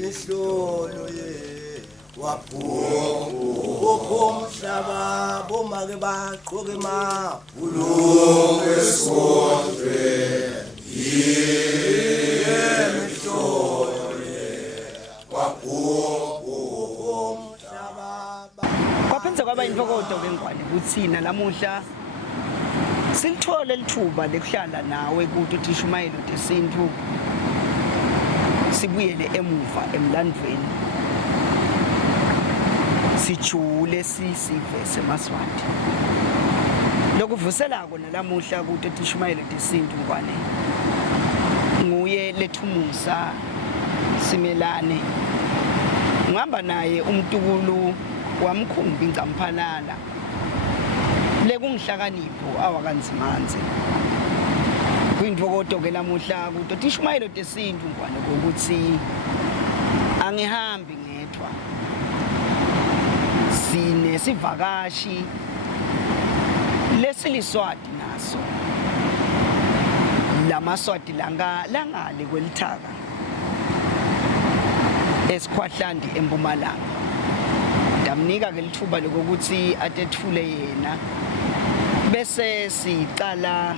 imihlolo ye waphumhlaba bomake baqoke emabhulungu esondwe imihlolo ye waphumhlaba. Kwaphenza kwaba intokodo kengwane kuthina lamuhla silithole lithuba lekuhlala nawe kuthi uThishumayelo Tesintu sibuyele emuva emlandweni sijule sisive seMaswati lokuvuselako nalamuhla kuthi uThishumayelo Tesintu ngwane nguye lethumusa simelane ngihamba naye umtukulu wamkhumbi Ncamphalala lekungihlakanipho awakanzimanze kuyintokodo ke lamuhla kuthi uThishumayelo Tesintu ngwane ukuthi angihambi ngedwa sine sivakashi lesiliswati naso lamaswati langale kwelithaka eSkhwahlandi eMpumalanga damnika ke lithuba lokuthi atethule yena bese siqala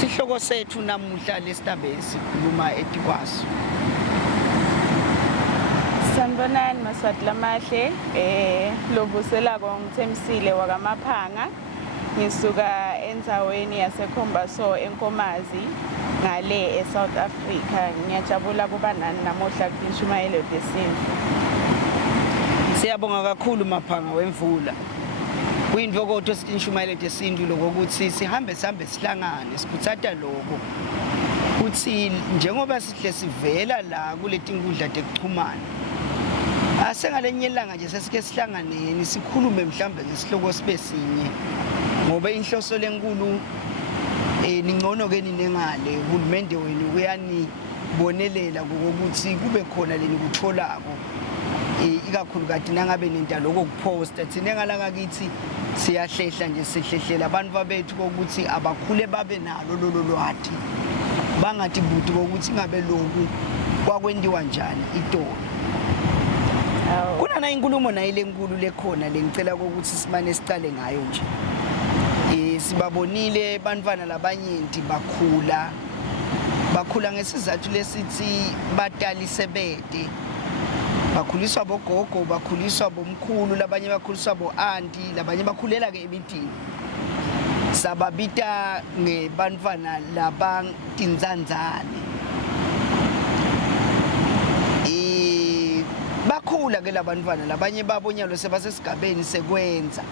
sihloko sethu namuhla lesitabe sikhuluma etikwaso. Sanibonani Maswati lamahle lovuselako ngithembisile wakamaphanga ngisuka endaweni yaseKhombaso eNkomazi ngale eSouth Africa ngiyajabula kuba nani namuhla kuThishumayelo Tesintu. Siyabonga kakhulu maphanga wemvula kuyintokodo siThishumayelo Tesintu lokuthi sihambe sihlangane sikuthatha lokho uthi njengoba sihle sivela la kuleti nkundla tekuxhumana asengalenye ilanga nje sesike sihlanganeni sikhulume mhlambe ngesihloko sibe sinye ngoba inhloso lenkulu ningcono ke ninengale uhulumende wenu uyanibonelela ukuthi kube khona leni kutholako ikakhulu kade nangabe nentalo kokuphosta thina engalaka kithi siyahlehla nje sihlehlela abantu babethu ukuthi abakhule babe nalo lolo lwathi bangathi buthi ukuthi ngabe lokhu kwakwendiwa njani itolo. Kunana inkulumo nayo lenkulu lekhona lengicela ukuthi simane sicale ngayo nje sibabonile bantwana labanyenti bakhula ngesizathu lesithi batali sebede bakhuliswa bogogo bakhuliswa bomkhulu labanye bakhuliswa boanti labanye bakhulela ke ebitini sababita ngebantwana labantinzanzane bakhula ke labantwana labanye babonyalo sebasesigabeni sekwenza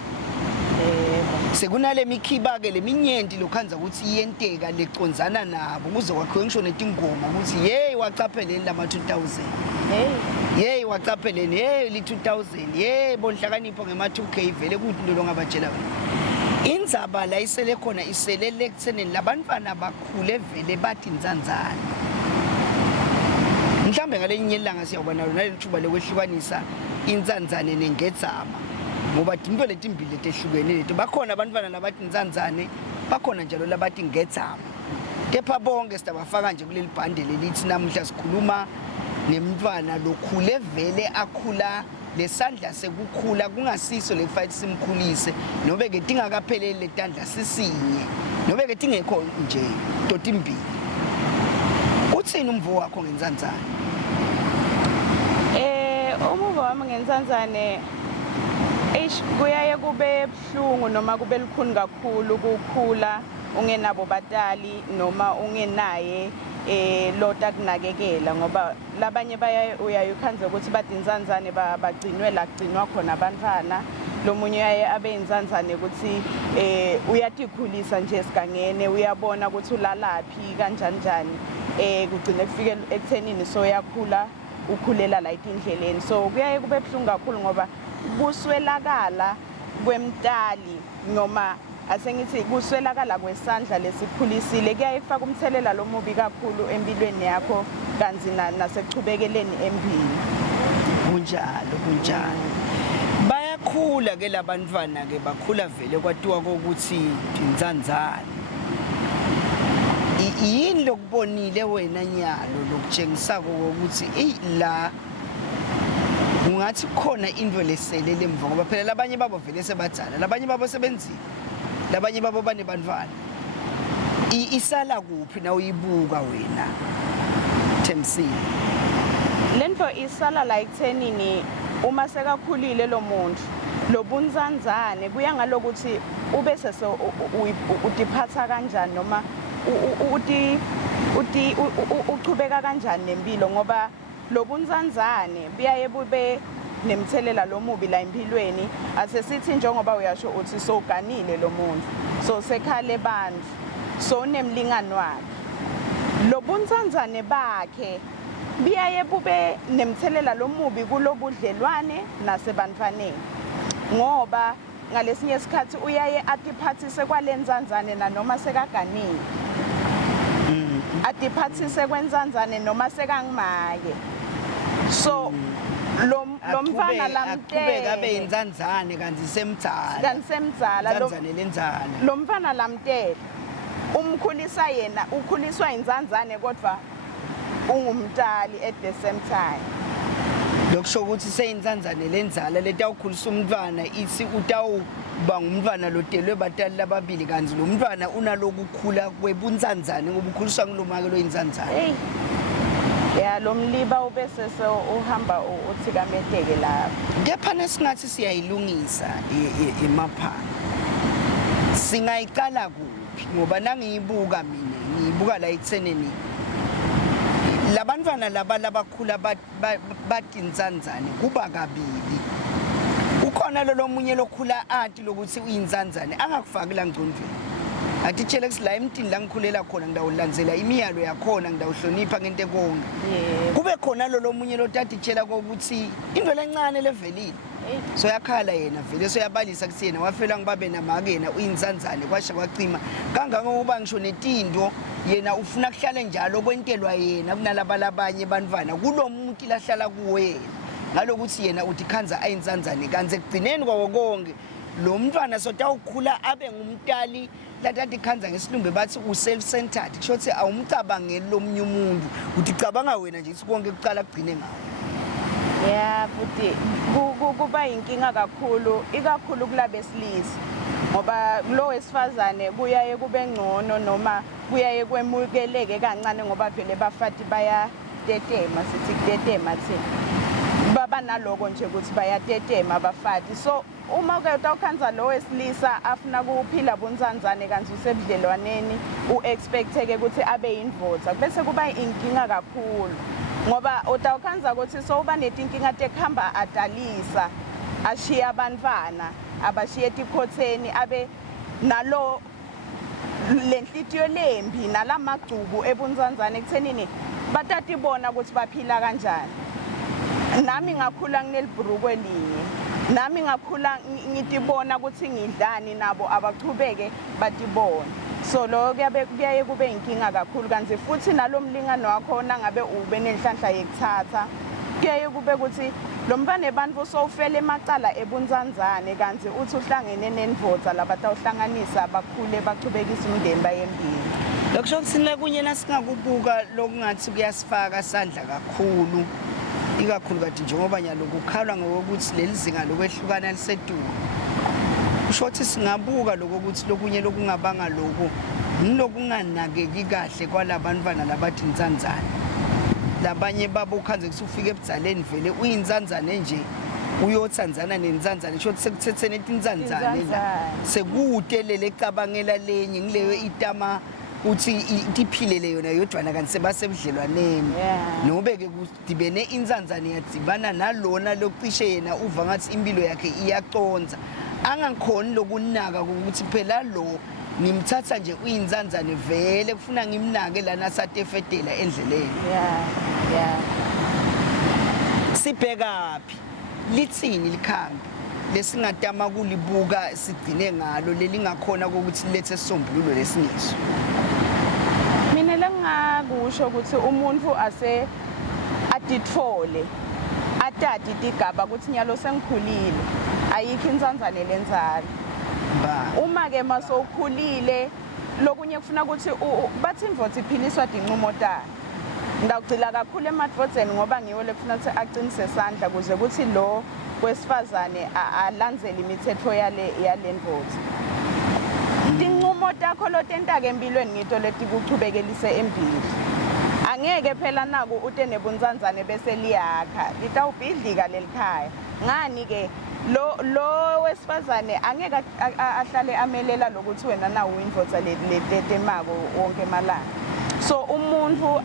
sekunale mikhiba ke leminyenti lokhanza ukuthi iyenteka leconzana nabo kuze kwakhiwe ngisho netingoma ukuthi hey wacapheleni lama 2000 hey wacapheleni hey li 2000 hey bonhlakanipho ngema 2K vele kuthi into longabatshela wena indzaba la isele khona iselele ekutheneni labantwana bakhule vele bathi nzanzana mhlambe ngalenye ilanga siyabona nalelithuba lokwehlukanisa inzanzane nengedzama ngoba into letimbili letehlukene leto bakhona abantwana labathi nzanzane bakhona njalo labathi ngedzama kepha bonke sitabafaka nje kuleli bhande lelithi namuhla sikhuluma nemntwana lokhule vele akhula lesandla sekukhula kungasiso lefight simkhulise nobe ke tingakaphelele letandla sisinye nobe ke tingekho nje doti mbili uthini umvo wakho ngenzanzane? Umuvo wami ngenzanzane kuyaye kube buhlungu noma kube likhuni kakhulu ukukhula ungenabo batali noma ungenaye lota kunakekela ngoba labanye uyayikhanze ukuthi bathi inzanzane bagcinwe la kugcinwa khona abantwana lomunye uyaye abe inzanzane ukuthi uyatikhulisa nje esigangene uyabona ukuthi ulalaphi kanjani kugcine kufike ekuthenini so yakhula ukhulela la indleleni so kuyaye kube buhlungu kakhulu ngoba kuswelakala kwemtali noma asengithi kuswelakala kwesandla lesikhulisile kuyaye kufaka umthelela lomubi kakhulu empilweni yakho kanzi nasekuchubekeleni empini kunjalo bayakhula ke labantwana ke bakhula vele kwatiwa ukuthi inzanzane yini lokubonile wena nyalo lokutshengisako ukuthi la ungathi khona into lesele lemva ngoba phela labanye babo vele sebadzala labanye babo sebenzile labanye babo banebantwana isala kuphi na uyibuka wena Themsile lento isala la ekuthenini uma sekakhulile lo muntu lobunzanzane kuya ngalokuthi ube sese udiphatha kanjani noma uchubeka kanjani nempilo ngoba lobunzanzane buyaye bube nemthelela lomubi la empilweni asesithi njengoba uyasho uthi soganile lo muntu so sekhale bandla so nemlingani wakhe lobunzanzane bakhe biyaye bube nemthelela lomubi kulobudlelwane nasebantwaneni ngoba ngalesinye isikhathi uyaye atiphathise kwalenzanzane nanoma sekaganile atiphathise kwenzanzane noma sekangimaye so lo mfana lamtele abe inzanzane kanti semdzala lenzala lo mfana lamtele umkhulisa yena ukhuliswa inzanzane kodwa ungumtali at the same time lokusho ukuthi seyinzanzane lenzala letawukhulisa umntwana ithi utawuba ngumntwana lotelwe batali lababili kanti lo mntwana unalokukhula kwebunzanzane ngoba ukhuliswa ngilomake lo inzanzane hey ya lo mliba ubese uhamba uthikameteke lapho kepha nesingathi siyayilungisa emaphanga singayiqala kuphi ngoba nangiyibuka mina ngiyibuka la ekutheneni labantwana labakhula batinzanzane kuba kabili ukhona lo munye lokhula ati lokuthi uyinzanzane angakufaki la ngcondweni atitshele kusila emntini la ngikhulela khona ngidawulandzela imiyalo yakhona ngidawuhlonipha ngento konke kube khona lo munye lotatitshela ukuthi into lencane levelile so yakhala yena vele so yabalisa kusiyena wafela ngibabe namakena uyinzanzane kwasha kwacima kangangokuba ngisho netinto yena ufuna kuhlale njalo kwentelwa yena kunalabalabanye bantwana kulomuntu lahlala kuwe yena ngalokuthi yena uthi khanza ayinzanzane kanze ekugcineni kwawo konke lo mntwana sotawukhula abe ngumtali latathi khanza ngesilumbe bathi uself centered kusho ukuthi awumcabangeli lomunye umuntu uthi cabanga wena nje konke kuqala kugcine ngawo yeah futhi kuba inkinga kakhulu ikakhulu kulabesilisa ngoba lo wesifazane kuyaye kube ngcono noma kuyaye kwemukeleke kancane ngoba vele bafati bayatetema sithi kutetema thina baba naloko nje ukuthi bayatetema abafati so uma ke utawukhanza lo wesilisa afuna kuphila bunzanzane kanti usebudlelwaneni uexpecteke ukuthi abe yindvodza bese kuba inkinga kakhulu ngoba utawukhanza ukuthi so uba netinkinga tekuhamba adalisa ashiya abantwana abashiye tikhotheni abe nalo lenhlitiyo lembi nalamagcubu ebunzanzane ekuthenini batatibona ukuthi baphila kanjani nami ngakhula nginelibhruku elinye nami ngakhula ngitibona ukuthi ngidlani nabo abachubeke batibona so lo kuyaye kube inkinga kakhulu kanti futhi nalomlingani wakho nangabe ube nenhlanhla yekuthatha kuyaye kube ukuthi lo mfana ebantfu sowufele emacala ebunzanzane kanti uthi uhlangene nendvodza labatawuhlanganisa bakhule bachubekisa umndeni bayempini lokusho ukuthi kunye nasingakubuka lokungathi kuyasifaka sandla kakhulu ikakhulu kade njengoba nyalo kukhalwa ngokuthi lelizinga lokwehlukana lisedulu kusho ukuthi singabuka lokuthi lokunye lokungabanga lokho ngilokunganakeki kahle kwalabantwana labathi inzanzane labanye babo ukhanze kusufika ebudzaleni vele uyinzanzane nje uyotsanzana nenzanzane kusho ukuthi sekuthethene itinzanzane la sekutelele ecabangela lenye ngileyo itama uthi iphilele yona yodwana kanti sebasebudlelwaneni nobe ke kudibene inzanzane yadzibana nalona lokucishe yena uva ngathi impilo yakhe iyaconza angakhoni lokunaka ukuthi phela lo ngimthatha nje uyinzanzane vele kufuna ngimnake lana satefetela endleleni sibhekaphi lithini likhambi lesingatama kulibuka sigcine ngalo lelingakhona ukuthi lethe sisombululo lesiniso mina lengakusho ukuthi umuntu ase atithole atati tigaba ukuthi nyalo sengikhulile ayikho inzanzane lenzalo uma ke masowukhulile lokunye kufuna ukuthi bathi imvothi iphiliswa dinqumo tayo Ndawugcila kakhulu emadvodzeni ngoba ngiwo lekufuna ukuthi aqinise sandla kuze kuthi lo wesifazane alandzele imithetho yale ndvodza. Tinqumo takho lotenta-ke empilweni ngito letikuchubekelise embili. Angeke phela naku ute nebunzanzane bese liyakha litawubhidlika lelikhaya. Ngani-ke lo wesifazane angeke ahlale amelela lokuthi wena nawu indvodza letemako wonke emalanga. So umuntu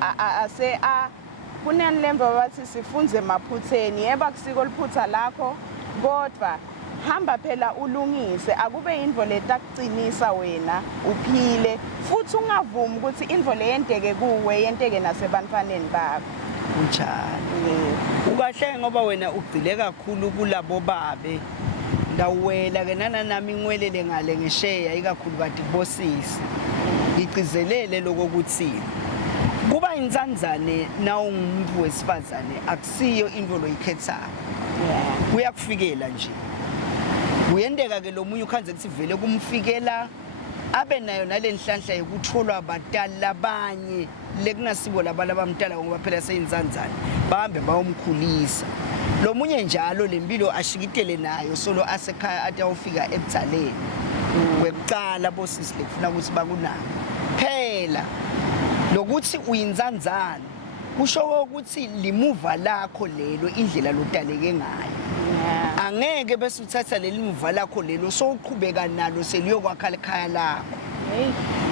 kuneni lemva bathi sifunze emaphutheni yeba kusiko liphutha lakho kodwa hamba phela ulungise akube indvo letakucinisa wena uphile futhi ungavumi ukuthi indvo leyenteke kuwe yenteke nasebantfaneni bakho unjani ukahle ngoba wena ugcile kakhulu kulabo babe ndawela ke nami inwelele ngale ngesheya ikakhulu kade kubosisi ngicizelele lokuthi kuba inzanzane nawungumuntu wesifazane akusiyo into loyikhethayo uyakufikela nje uyendeka ke lo munye ukhanze kuthi vele kumfikela abe nayo nalenhlanhla yokutholwa abadala labanye lekunasibo labamdala ngoba phela seyinzanzane bahambe bayomkhulisa lo munye njalo lempilo ashikitele nayo solo asekhaya atawufika ebudzaleni wekuqala bosisi lekufuna ukuthi bakunabo phela lokuthi uyinzanzane kusho ukuthi limuva lakho lelo indlela lotaleke ngayo angeke bese uthatha leli muva lakho lelo soqhubeka nalo seliyokwakha ekhaya lakho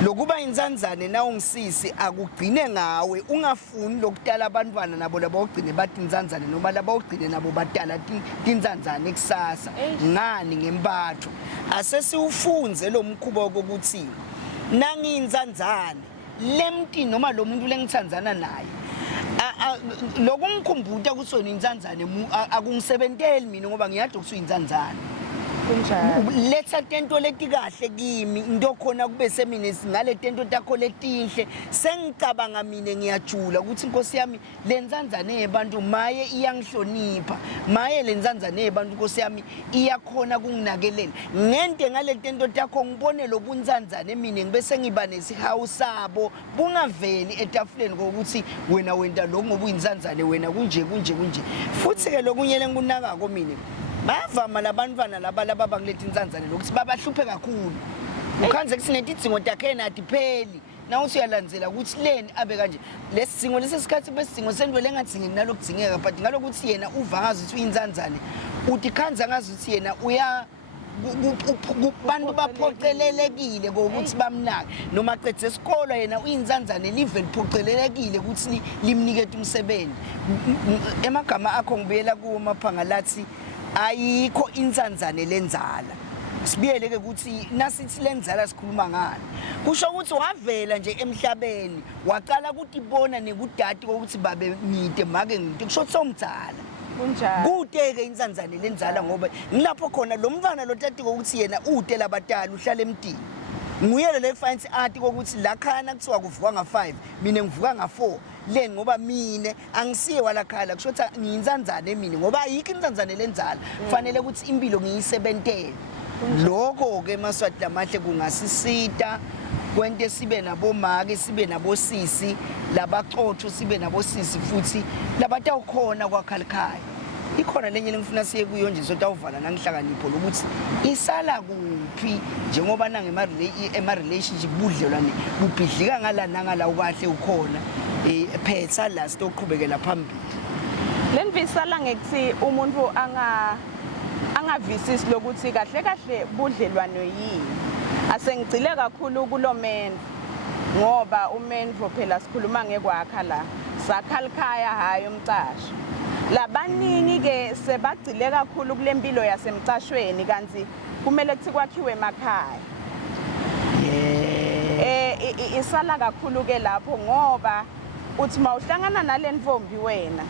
lokuba inzanzane na ungisisi akugcine ngawe ungafuni lokutala abantwana nabo labo ogcine bathi inzanzane noma labo ogcine nabo batala tinzanzane ekusasa ngani ngembatho asesiufunze lo mkhubo ukuthi nangiyinzanzane lemti noma lo muntu lengithandzana naye lokumkhumbuta ukuthi wena inzanzane akungisebenteli mina ngoba ngiyade ukuthi uyinzanzane kunjani letha tento letikahle kimi into khona kube semine ngale tento takho letinhle sengicabanga mina ngiyajula ukuthi inkosi yami lenzanzane yebantu maye iyangihlonipha maye lenzanzane yebantu inkosi yami iyakhona kunginakelela ngente ngale tento takho ngibone lobunzanzane mina ngibese ngiba nesihawu sabo bungaveli etafuleni ukuthi wena wenda lo ngoba uyinzanzane wena kunje futhi ke lokunye lengunakako mina bavama labantwana laba bangilethe inzanzane lokuthi babahluphe kakhulu ukhanze kusineti idzingo takhe nathi pheli na usiyalandzela ukuthi leni abe kanje lesidzingo lesesikhathi besidzingo sendwe lengadzingi nalokudzingeka but ngalokuthi yena uva ngazi ukuthi uyinzanzane uthi khanza ngazi ukuthi yena uya kubantu baphocelelekile ngokuthi bamnake noma qedze isikole yena uyinzanzane live liphocelelekile ukuthi limnikete umsebenzi emagama akho ngibuyela kumaphanga lathi ayikho inzanzane lenzala sibiyele ke ukuthi nasithi lenzala sikhuluma ngani kusho ukuthi wavela nje emhlabeni waqala ukuthi ibona nekudati ukuthi babe ngide make ngithi kusho somdzala kunjani kude ke inzanzane lenzala ngoba ngilapho khona lo mntwana lotati ukuthi yena ude labatala uhlala emtini nguyele le fancy art ukuthi la khana kuthiwa kuvuka nga5 mina ngivuka nga4 leni ngoba mina angisiye wala khala kusho ukuthi ngiyinzanzane mina ngoba ayikho inzanzane lenzala kufanele ukuthi impilo ngiyisebentele lokho ke maswati lamahle kungasisita kwente sibe nabomake sibe nabosisi labaqotho sibe nabosisi futhi labatawukhona kwakhalikhaya ikhona lenye lengifuna siye kuyo nje sotawuvala nangihlakanipho lokuthi isala kuphi njengoba ema relationship budlelwane bubhidlika ngala nangala ukahle ukhona phetha la sitoqhubekela phambili lenvisala ngekuthi umuntu angavisisi lokuthi kahle budlelwano yini asengicile kakhulu kulomen ngoba umenvo phela sikhuluma ngekwakha la sakhalikhaya hayi umcasho labaningi ke sebagcile kakhulu kulempilo yasemcashweni kanti kumele kuthi kwakhiwe emakhaya isala kakhulu ke lapho ngoba uthi mawuhlangana nalenvombi wena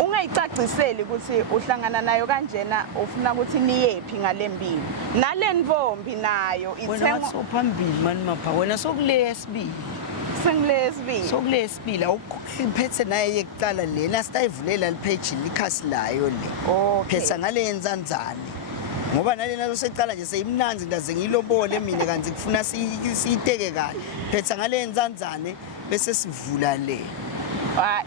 ungayicaciseli ukuthi uhlangana nayo kanjena ufuna ukuthi niyephi ngalempilo nalenvombi nayo wena phambili mani mapha wena sokulesibili sokulesibili awuphethe naye yekuqala lena sitayivulela lipage likhasi layo le phetha ngale yenzanzane ngoba nalena losecala nje seyimnanzi ndaze ngilobole mina kanzi kufuna siyiteke kahle phetha ngale yenzanzane bese sivula le.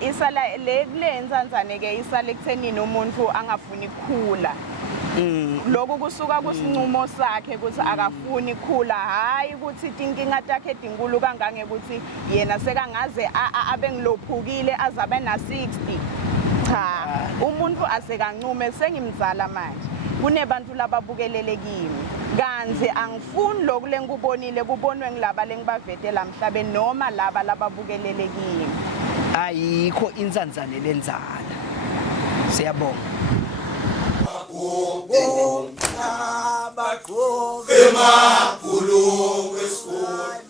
Isala le kule nzanzane ke isale kuthenini umuntu angafuni ukukhula. Lokho kusuka kusinqumo sakhe ukuthi akafuni ukukhula, hayi ukuthi inkinga takhe edinkulu kangange ukuthi yena sekangaze abe ngilophukile azabe na 60. Cha, umuntu asekanqume sengimzala manje. Kunebantu lababukelele kimi. Kanzi angifuni lokhu lengikubonile kubonwe ngilaba lengibavetela emhlabeni noma laba lababukelele kimi. Ayikho inzanzane lenzala. Siyabonga. Abaqoke emakhulu wesifunda